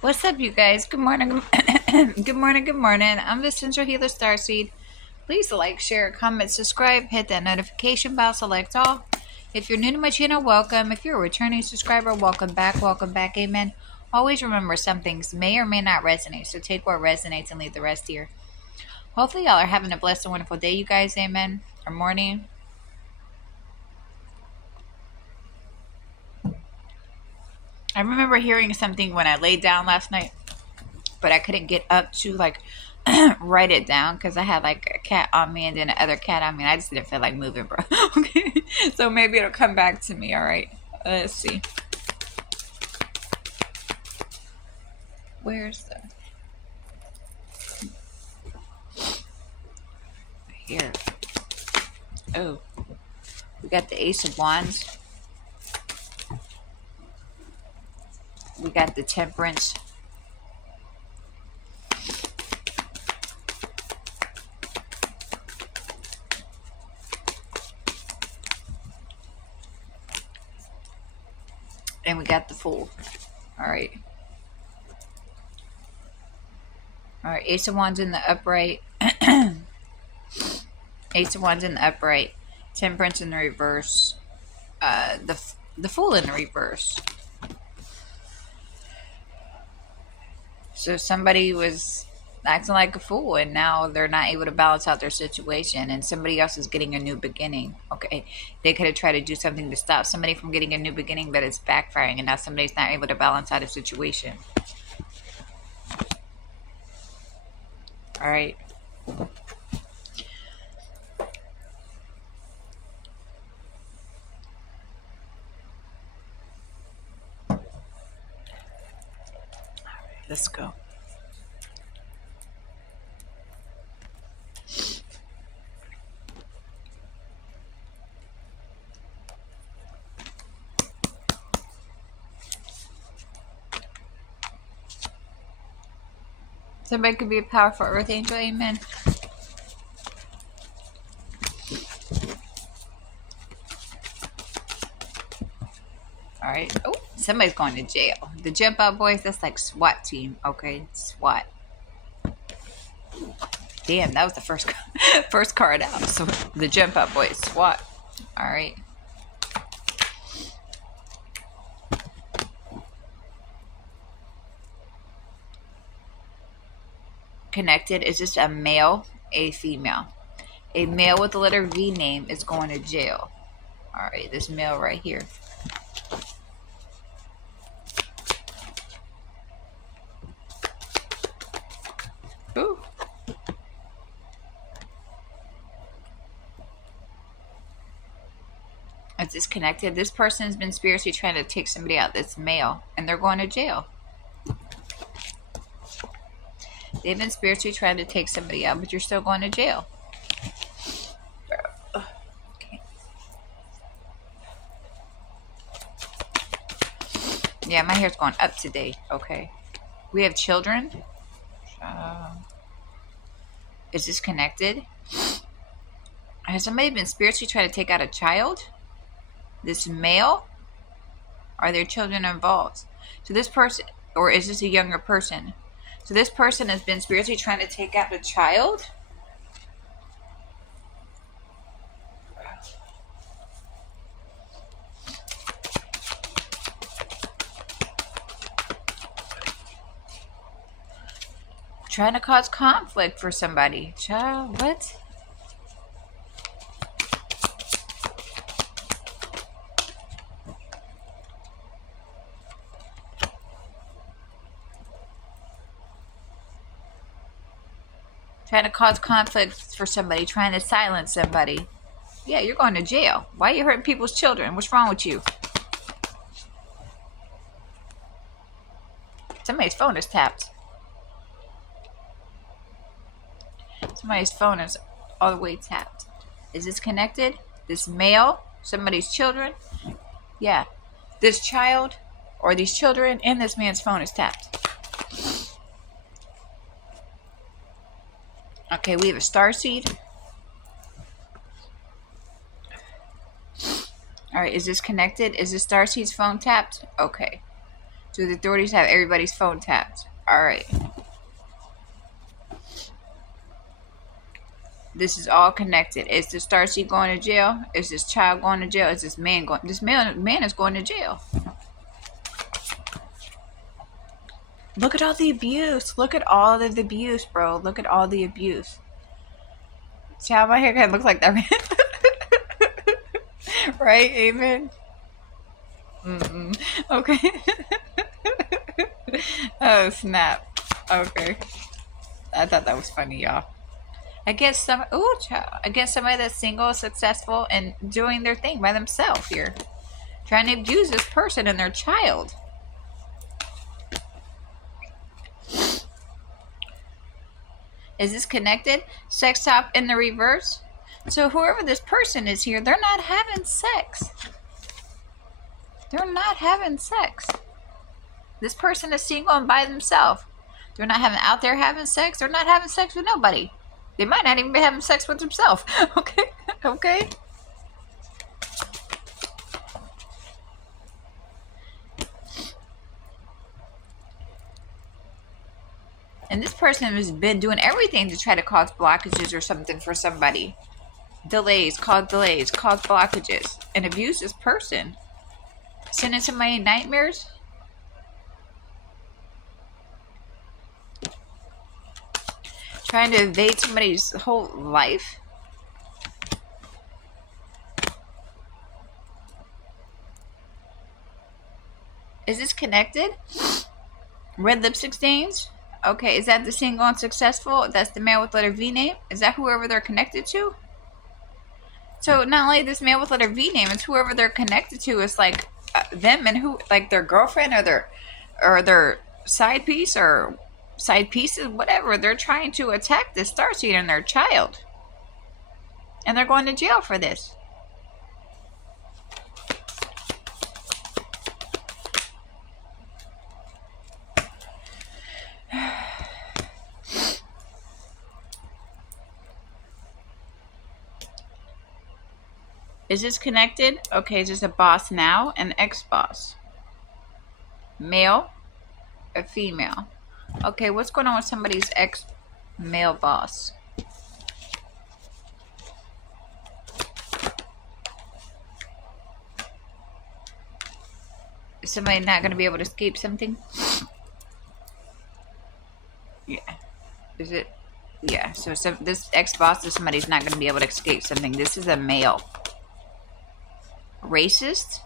What's up, you guys? Good morning. Good morning. Good morning. I'm the Central Healer Starseed. Please like, share, comment, subscribe, hit that notification bell, select all. If you're new to my channel, welcome. If you're a returning subscriber, welcome back. Welcome back. Amen. Always remember, some things may or may not resonate, so take what resonates and leave the rest here. Hopefully, y'all are having a blessed and wonderful day, you guys. Amen. Or morning. I remember hearing something when I laid down last night, but I couldn't get up to write it down because I had like a cat on me and then the other cat on me. And I just didn't feel like moving, bro. Okay, so maybe it'll come back to me. All right, let's see. Where's the here? Oh, we got the Ace of Wands. We got the Temperance. And we got the Fool. All right. All right, Ace of Wands in the upright. Ace of Wands in the upright. Temperance in the reverse. The Fool in the reverse. So somebody was acting like a fool and now they're not able to balance out their situation and somebody else is getting a new beginning. Okay. They could have tried to do something to stop somebody from getting a new beginning, but it's backfiring and now somebody's not able to balance out a situation. All right. Let's go. Somebody could be a powerful earth angel. Amen. All right. Oh, somebody's going to jail. The jump out boys, that's like SWAT team. Okay. SWAT. Damn, that was the first card out. So the jump out boys, SWAT. All right. Connected. Is this a male, a female? A male with the letter V name is going to jail. All right, this male right here. Ooh. It's disconnected. This person has been spiritually trying to take somebody out that's male, and they're going to jail. They've been spiritually trying to take somebody out, but you're still going to jail. Okay. Yeah, my hair's going up today. Okay. We have children. Is this connected? Has somebody been spiritually trying to take out a child? This male? Are there children involved? So this person, or is this a younger person? So this person has been spiritually trying to take out a child? Trying to cause conflict for somebody. Child, what? Trying to cause conflict for somebody, trying to silence somebody. Yeah, you're going to jail. Why are you hurting people's children? What's wrong with you? Somebody's phone is tapped. Somebody's phone is all the way tapped. Is this connected? This male? Somebody's children? Yeah. This child or these children and this man's phone is tapped. Okay, we have a starseed. All right, is this connected? Is the starseed's phone tapped? Okay. So the authorities have everybody's phone tapped. Alright. This is all connected. Is the Starseed going to jail? Is this child going to jail? Is this man going? This man is going to jail. Look at all the abuse. Look at all of the abuse, bro. Look at all the abuse. See how my hair kind of looks like that, man? Right? Amen. Okay. Oh, snap. Okay. I thought that was funny, y'all. Against somebody that's single, successful, and doing their thing by themselves here. Trying to abuse this person and their child. Is this connected? Sex top in the reverse. So whoever this person is here, they're not having sex. They're not having sex. This person is single and by themselves. They're not out there having sex. They're not having sex with nobody. They might not even be having sex with themselves. Okay? Okay? And this person has been doing everything to try to cause blockages or something for somebody. Delays, cause blockages. And abuse this person. Sending somebody nightmares. Trying to evade somebody's whole life. Is this connected? Red lipstick stains? Okay, is that the single and successful? That's the man with letter V name? Is that whoever they're connected to? So not only this man with letter V name, it's whoever they're connected to is like them and who, like their girlfriend or their side piece or side pieces, whatever. They're trying to attack this starseed and their child. And they're going to jail for this. Is this connected? Okay, is this a boss now? An ex-boss. Male? A female? Okay, what's going on with somebody's ex-male boss? Is somebody not going to be able to escape something? Yeah. Is it? Yeah, so this ex-boss is somebody's not going to be able to escape something. This is a male. Racist?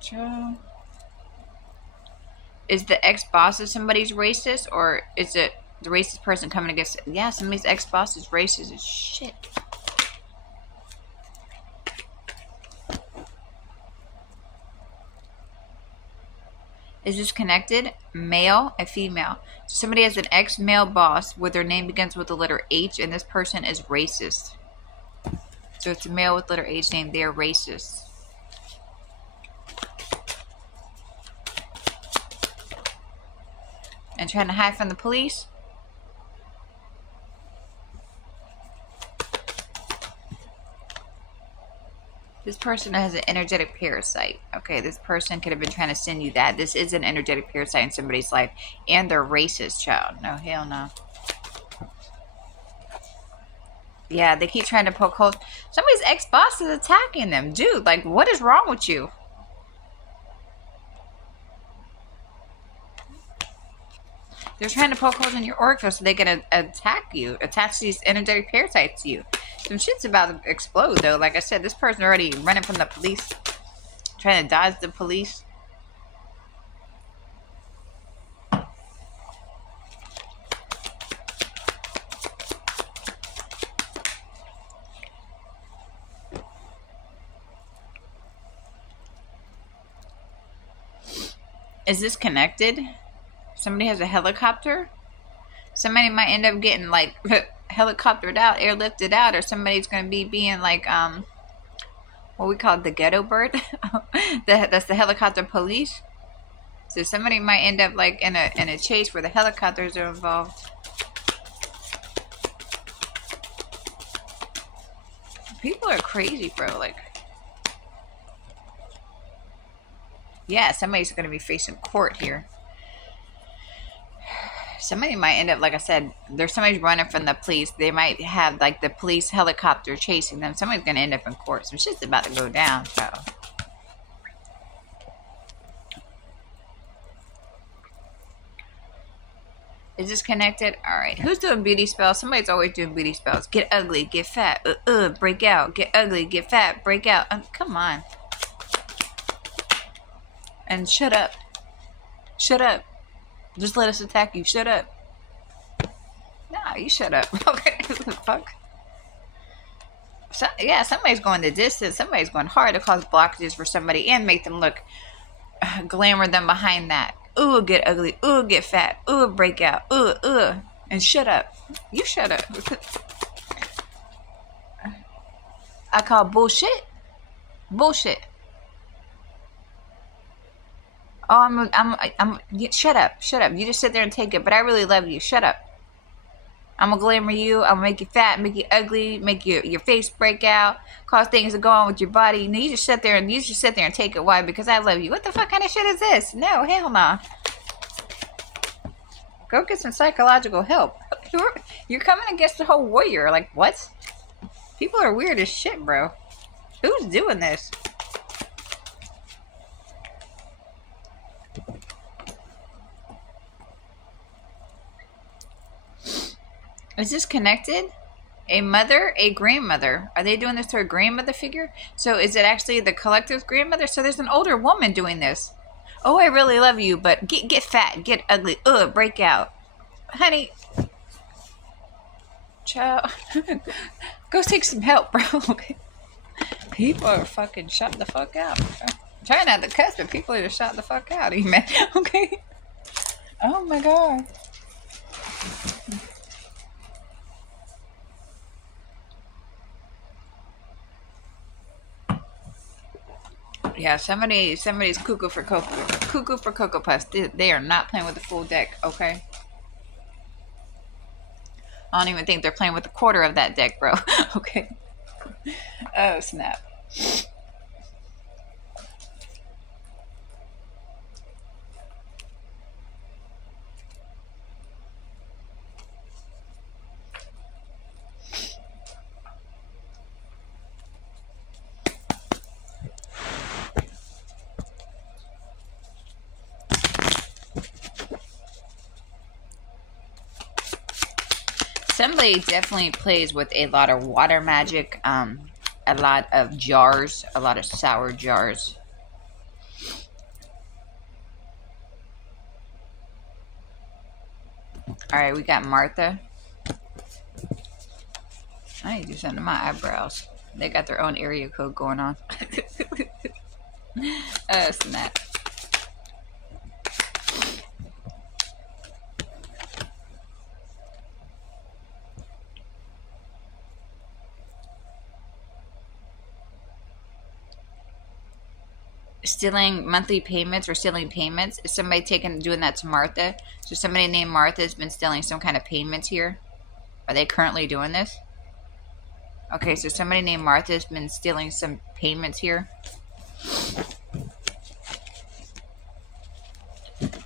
Joe. Is the ex-boss of somebody's racist, or is it the racist person coming against? Yeah, somebody's ex-boss is racist as shit. Is this connected? Male and female. So somebody has an ex-male boss where their name begins with the letter H, and this person is racist. So it's a male with letter H name. They are racist. And trying to hide from the police? This person has an energetic parasite. Okay, this person could have been trying to send you that. This is an energetic parasite in somebody's life. And they're racist, child. No, hell no. Yeah, they keep trying to poke holes. Somebody's ex-boss is attacking them. Dude, like, what is wrong with you? They're trying to poke holes in your auric field so they can attack you. Attach these energetic parasites to you. Some shit's about to explode, though. Like I said, this person already running from the police. Trying to dodge the police. Is this connected? Somebody has a helicopter? Somebody might end up getting, like, helicoptered out, airlifted out, or somebody's going to be being, like, what we call the ghetto bird. That's the helicopter police. So somebody might end up, like, in a chase where the helicopters are involved. People are crazy, bro. Like, Yeah, somebody's going to be facing court here. Somebody might end up, like I said, there's somebody running from the police. They might have like the police helicopter chasing them. Somebody's going to end up in court. Some shit's about to go down. So, is this connected? All right. Who's doing beauty spells? Somebody's always doing beauty spells. Get ugly, get fat, break out. Get ugly, get fat, break out. Come on. And shut up. Shut up. Just let us attack you. Shut up. Nah, you shut up. Okay. Fuck. So, yeah, somebody's going the distance. Somebody's going hard to cause blockages for somebody and make them look, glamour them behind that. Ooh, get ugly. Ooh, get fat. Ooh, break out. Ooh. And shut up. You shut up. I call bullshit. Bullshit. Oh, shut up. Shut up. You just sit there and take it, but I really love you. Shut up. I'm gonna glamour you. I'm gonna make you fat, make you ugly, make your face break out, cause things to go on with your body. You just sit there and take it. Why? Because I love you. What the fuck kind of shit is this? No, hell no. Go get some psychological help. You're coming against the whole warrior. Like what? People are weird as shit, bro. Who's doing this? Is this connected? A mother, a grandmother. Are they doing this to a grandmother figure? So is it actually the collective's grandmother? So there's an older woman doing this. Oh, I really love you, but get fat, get ugly, break out. Honey. Child. Go take some help, bro. People are fucking shut the fuck out. I'm trying not to cuss, but people are just shut the fuck out. Amen. Okay. Oh my god. Yeah, somebody's cuckoo for Cocoa Puffs. They are not playing with the full deck, okay? I don't even think they're playing with a quarter of that deck, bro. Okay. Oh, snap. Somebody definitely plays with a lot of water magic, a lot of jars, a lot of sour jars. Alright, we got Martha. I need to do something to my eyebrows. They got their own area code going on. Oh, snap. Stealing monthly payments or stealing payments. Is somebody doing that to Martha? So somebody named Martha has been stealing some kind of payments here. Are they currently doing this? Okay, so somebody named Martha has been stealing some payments here.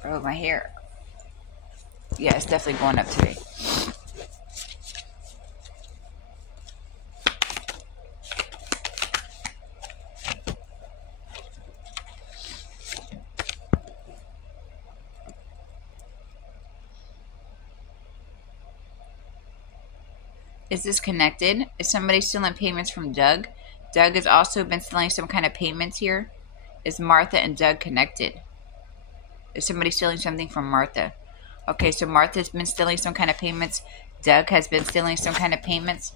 Oh, my hair. Yeah, it's definitely going up today. Is this connected? Is somebody stealing payments from Doug? Doug has also been stealing some kind of payments here. Is Martha and Doug connected? Is somebody stealing something from Martha? Okay, so Martha's been stealing some kind of payments. Doug has been stealing some kind of payments.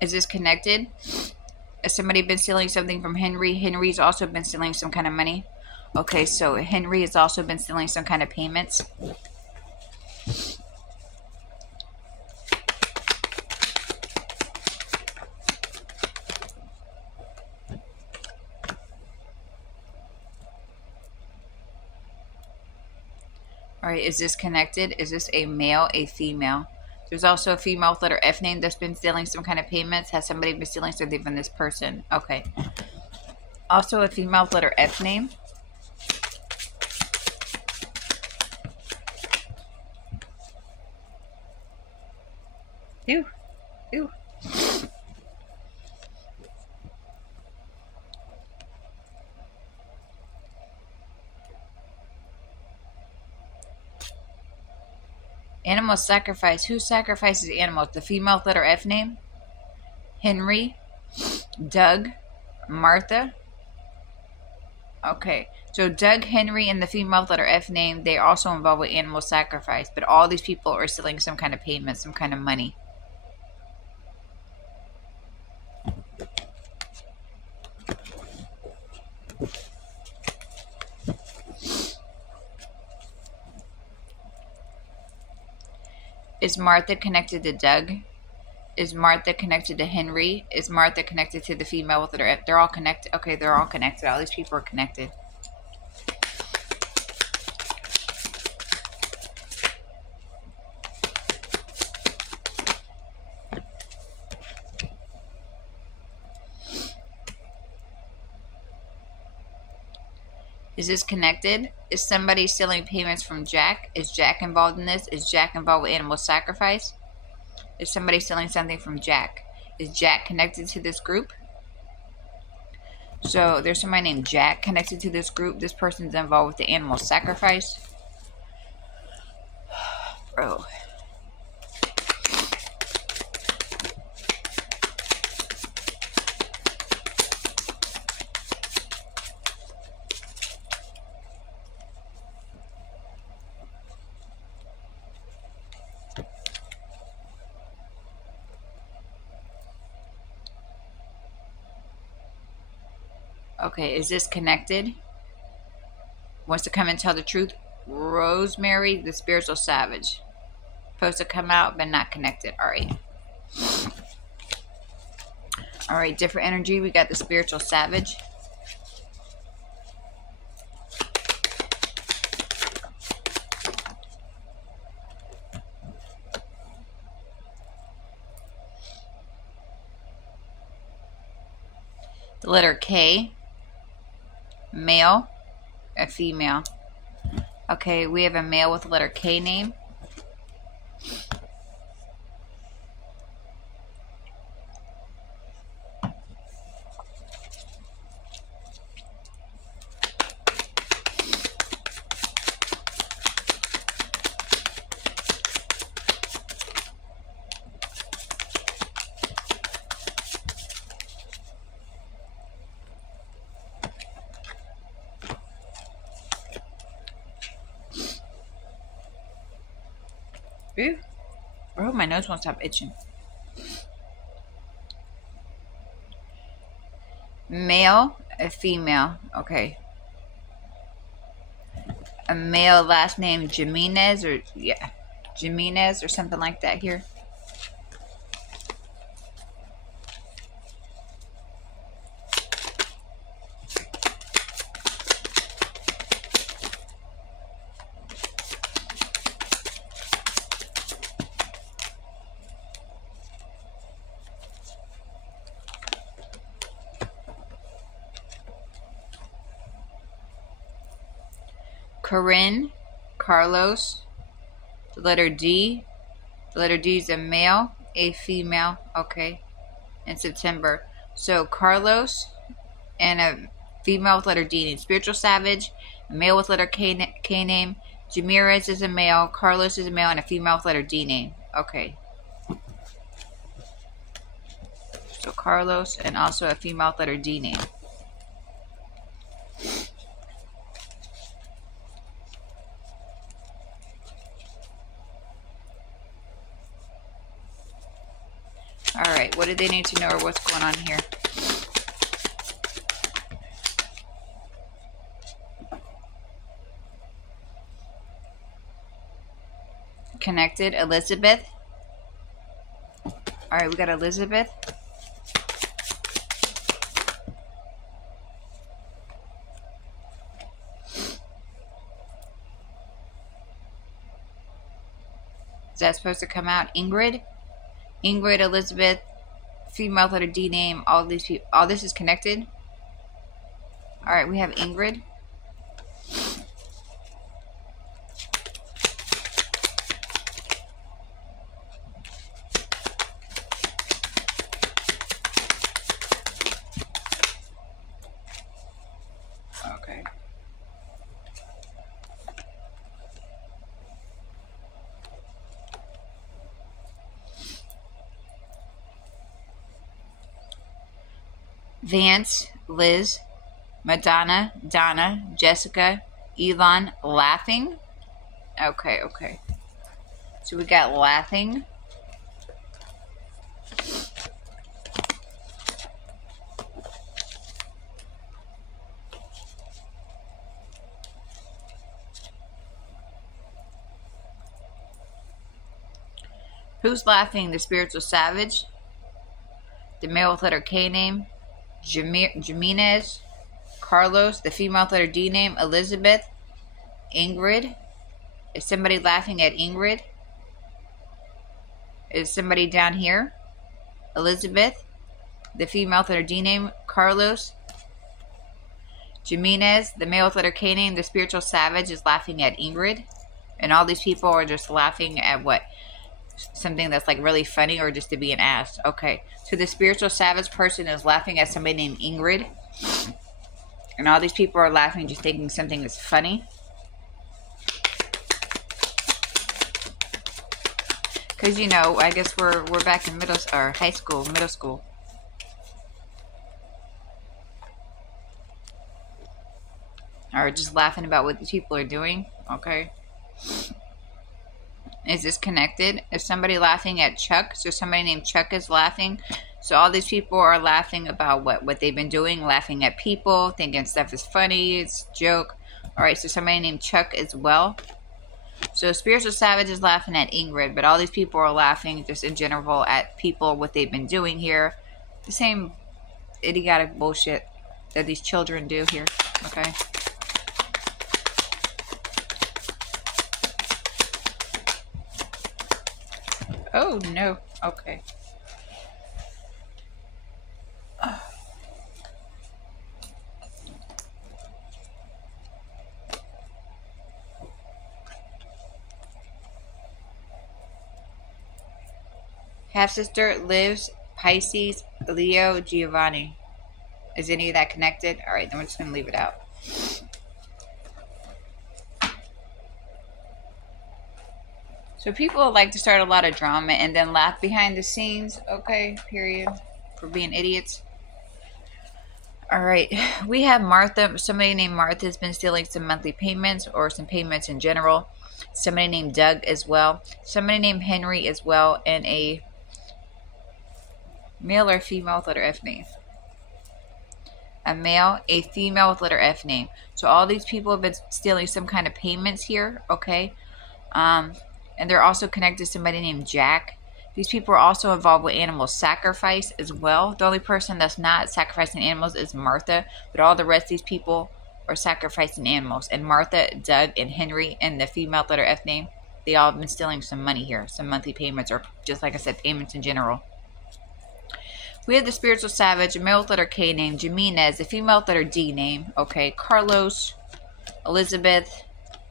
Is this connected? Has somebody been stealing something from Henry? Henry's also been stealing some kind of money. Okay, so Henry has also been stealing some kind of payments. All right, is this connected? Is this a male, a female? There's also a female with letter F name that's been stealing some kind of payments. Has somebody been stealing something from this person? Okay. Also a female with letter F name. Ew. Ew. Animal sacrifice. Who sacrifices animals? The female with letter F name? Henry, Doug, Martha. Okay. So Doug, Henry, and the female with letter F name, they're also involved with animal sacrifice. But all these people are stealing some kind of payment, some kind of money. Is Martha connected to Doug? Is Martha connected to Henry? Is Martha connected to the female with letter F? They're all connected. Okay, they're all connected. All these people are connected. Is this connected? Is somebody stealing payments from Jack? Is Jack involved in this? Is Jack involved with animal sacrifice? Is somebody stealing something from Jack? Is Jack connected to this group? So there's somebody named Jack connected to this group. This person's involved with the animal sacrifice. Bro. Okay, is this connected? Wants to come and tell the truth? Rosemary, the spiritual savage. Supposed to come out, but not connected. All right. All right, different energy. We got the spiritual savage. The letter K. Male. A female. Okay, we have a male with the letter K name. Ooh. Oh, my nose won't stop itching. Male, a female. Okay. A male last name Jimenez or yeah. Jimenez or something like that here. Corinne, Carlos, the letter D. The letter D is a male, a female. Okay. In September. So Carlos and a female with letter D name. Spiritual savage, a male with letter K name. Jamirez is a male, Carlos is a male, and a female with letter D name. Okay. So Carlos and also a female with letter D name. Alright, what do they need to know or what's going on here? Connected, Elizabeth. Alright, we got Elizabeth. that supposed to come out? Ingrid? Ingrid, Elizabeth, female letter D name, all these people, all this is connected. All right, we have Ingrid. Okay. Vance, Liz, Madonna, Donna, Jessica, Elon, laughing. Okay, okay. So we got laughing. Who's laughing? The spiritual savage. The male with letter K name. Jimenez. Carlos. The female with letter D name. Elizabeth. Ingrid. Is somebody laughing at Ingrid? Is somebody down here? Elizabeth. The female with letter D name. Carlos. Jimenez. The male with letter K name. The spiritual savage is laughing at Ingrid. And all these people are just laughing at what? Something that's like really funny, or just to be an ass. Okay, so the spiritual savage person is laughing at somebody named Ingrid, and all these people are laughing, just thinking something is funny. Because, you know, I guess we're back in middle school. Or just laughing about what these people are doing. Okay. Is this connected? Is somebody laughing at Chuck? So somebody named Chuck is laughing. So all these people are laughing about what they've been doing, laughing at people, thinking stuff is funny, it's a joke. All right, so somebody named Chuck as well. So spiritual savage is laughing at Ingrid, but all these people are laughing just in general at people, what they've been doing here. The same idiotic bullshit that these children do here. Okay. Oh, no. Okay. Half-sister lives Pisces, Leo, Giovanni. Is any of that connected? All right, then we're just going to leave it out. So people like to start a lot of drama and then laugh behind the scenes. Okay, period. For being idiots. All right, we have Martha. Somebody named Martha has been stealing some monthly payments or some payments in general. Somebody named Doug as well. Somebody named Henry as well. And a male or female with letter F name. A male, a female with letter F name. So all these people have been stealing some kind of payments here. Okay. And they're also connected to somebody named Jack. These people are also involved with animal sacrifice as well. The only person that's not sacrificing animals is Martha, but all the rest of these people are sacrificing animals. And Martha, Doug, and Henry, and the female letter F name, they all have been stealing some money here, some monthly payments, or just like I said, payments in general. We have the spiritual savage, a male with letter K name, Jimenez, the female with letter D name, okay, Carlos, Elizabeth,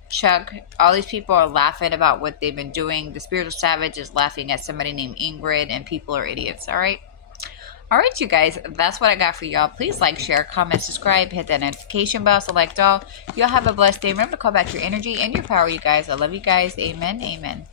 Chuck. All these people are laughing about what they've been doing. The spiritual savage is laughing at somebody named Ingrid, and people are idiots. All right, you guys, that's what I got for y'all. Please like, share, comment, subscribe, hit that notification bell, select all. Y'all have a blessed day. Remember to call back your energy and your power, you guys. I love you guys. Amen.